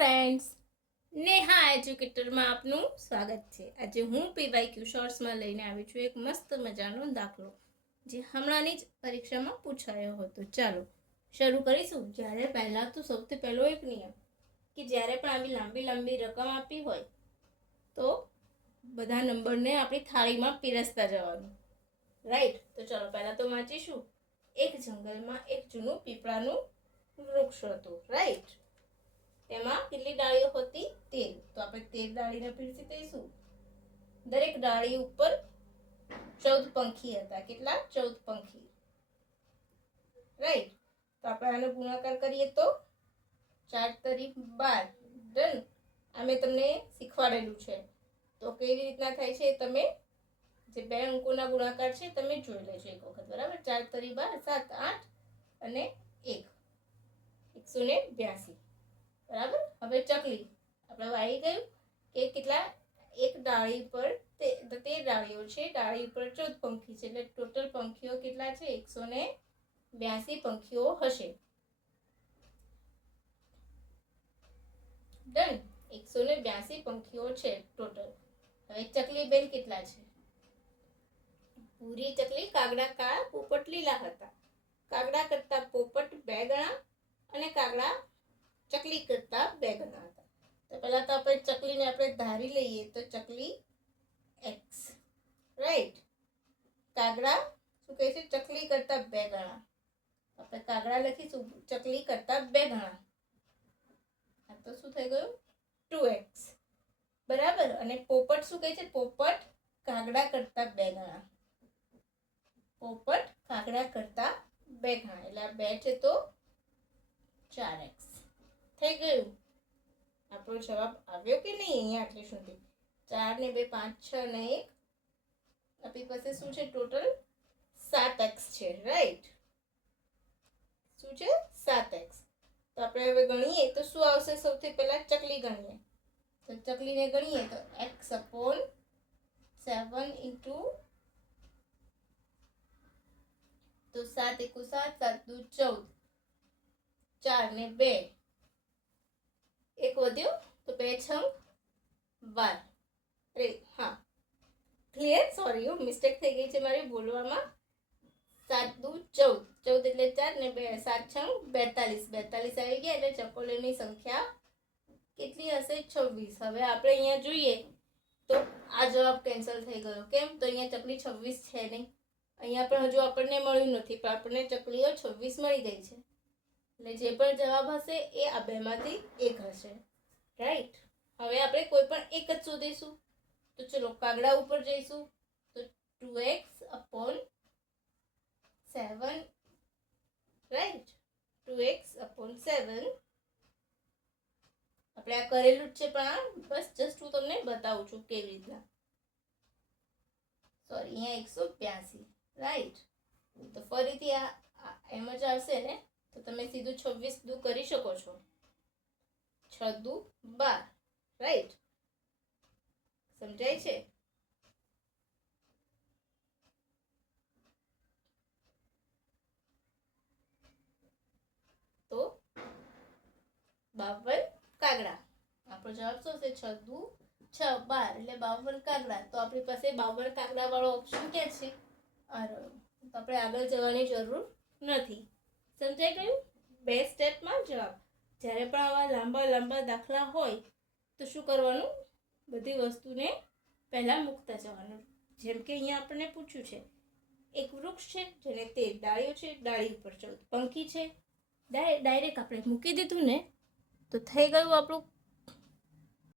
Friends, Neha એજ્યુકેટરમાં આપનું સ્વાગત છે। આજે હું પીવાયક્યુ શોર્ટ્સમાં લઈને આવી છું એક મસ્ત મજાનો દાખલો જે હમણાંની જ પરીક્ષામાં પૂછાયો હતો। ચાલો શરૂ કરીશું। જ્યારે પહેલાં તો સૌથી પહેલો એક નિયમ કે જ્યારે પણ આવી લાંબી લાંબી રકમ આપી હોય તો બધા નંબરને આપણી થાળીમાં પીરસતા જવાનું, રાઈટ। તો ચાલો પહેલાં તો વાંચીશું। એક જંગલમાં એક જૂનું પીપળાનું વૃક્ષ હતું, રાઈટ। તેમાં કેટલી ડાળીઓ હતી? 13। તો આપણે 13 ડાળીને પીરસી દઈશું। દરેક ડાળી ઉપર 14 પંખી હતા। કેટલા? 14 પંખી, રાઈટ। તો આપણે આનો ગુણાકાર કરીએ તો 4 તરી 12, ડન। આ મેં તમને શીખવાડેલું છે, તો કેવી રીતના થાય છે તમે જે બે અંકોના ગુણાકાર છે તમે જોઈ લેજો એક વખત, બરાબર। 4 તરી 12, 7, 8 અને 1, 182, બરાબર। હવે ચકલી આપણે આવી ગયું કે કેટલા? એક ડાળી પર 13 ડાળીઓ છે, ડાળી પર 14 પંખી છે, એટલે ટોટલ પંખીઓ કેટલા છે? 182 પંખીઓ હશે, ડન। 182 પંખીઓ છે ટોટલ। હવે ચકલી બેન કેટલા છે? પૂરી ચકલી કાગડા કાળા પોપટ લીલા હતા। કાગડા કરતા પોપટ 2 ગણા અને કાગડા ચકલી કરતા 2 ગણા હતા। તો પહેલા તો આપણે ચકલીને આપણે ધારી લઈએ તો ચકલી x, રાઈટ। કાગડા શું કહે છે? ચકલી કરતા 2 ગણા, આપણે કાગડા લખીશું ચકલી કરતા 2 ગણા, આ તો શું થઈ ગયું? 2x, બરાબર। અને પોપટ શું કહે છે? પોપટ કાગડા કરતા 2 ગણા, પોપટ કાગડા કરતા 2 ગણા, એટલે આ 2 છે તો 4x થઈ ગયું। આપણો જવાબ આવ્યો કે નહીં? અહીંયા આટલે સુધી 4 ને 2 5 6 ને 1 આપણી પાસે શું છે? ટોટલ 7x છે, રાઈટ। શું છે? 7x। તો આપણે હવે ગણીએ તો શું આવશે? સૌથી પહેલા ચકલી ગણીએ તો ચકલીને ગણીએ તો x/7 ઇન્ટુ તો 7 × 1 7, 7 × 2 14, 4 ને 2 એક વધ્યો તો 2 × 6 12, અરે હા ક્લિયર, સોરી મિસ્ટેક થઈ ગઈ છે મારી બોલવામાં। 7 × 2 14, 14 એટલે 4 ને 2 7 × 6 42, 42 આવી ગયા એટલે ચકોલીની સંખ્યા કેટલી હશે? 26। હવે આપણે અહીંયા જોઈએ તો આ જવાબ કેન્સલ થઈ ગયો, કેમ? તો અહીંયા ચકલી 26 છે નહીં, અહીંયા પણ હજુ આપણને મળ્યું નથી, પણ આપણને ચકલીઓ 26 મળી ગઈ છે, એટલે જે પણ જવાબ હશે એ આ બેમાંથી એક હશે, રાઈટ। હવે આપણે કોઈ પણ એક જ શોધીશું, તો ચલો કાગડા ઉપર જઈશું તો 2x/7, રાઈટ। 2x/7 આપણે આ કરેલું જ છે, પણ આ બસ જસ્ટ હું તમને બતાવું છું કેવી રીતના, સોરી અહીંયા 182, રાઈટ। તો ફરીથી આ એમ જ આવશે ને, તો તમે સીધું 26 દુ કરી શકો છો, 6 દુ 12, રાઈટ। સમજાય છે? તો 52 કાગડા, આપણો જવાબ શું છે? 6 દુ 6 12 એટલે 52 કાગડા। તો આપણી પાસે 52 કાગડા વાળો ઓપ્શન ક્યાં છે? આ રહ્યો। તો આપણે આગળ જવાની જરૂર નથી, સમજાઈ ગયું? 2 સ્ટેપમાં જવાબ। જ્યારે પણ આવા લાંબા લાંબા દાખલા હોય તો શું કરવાનું? બધી વસ્તુને પહેલાં મૂકતા જવાનું। જેમ કે અહીંયા આપણને પૂછ્યું છે એક વૃક્ષ છે જેને 13 ડાળીઓ છે, ડાળી ઉપર 14 પંખી છે, ડાયરેક્ટ આપણે મૂકી દીધું ને તો થઈ ગયું આપણું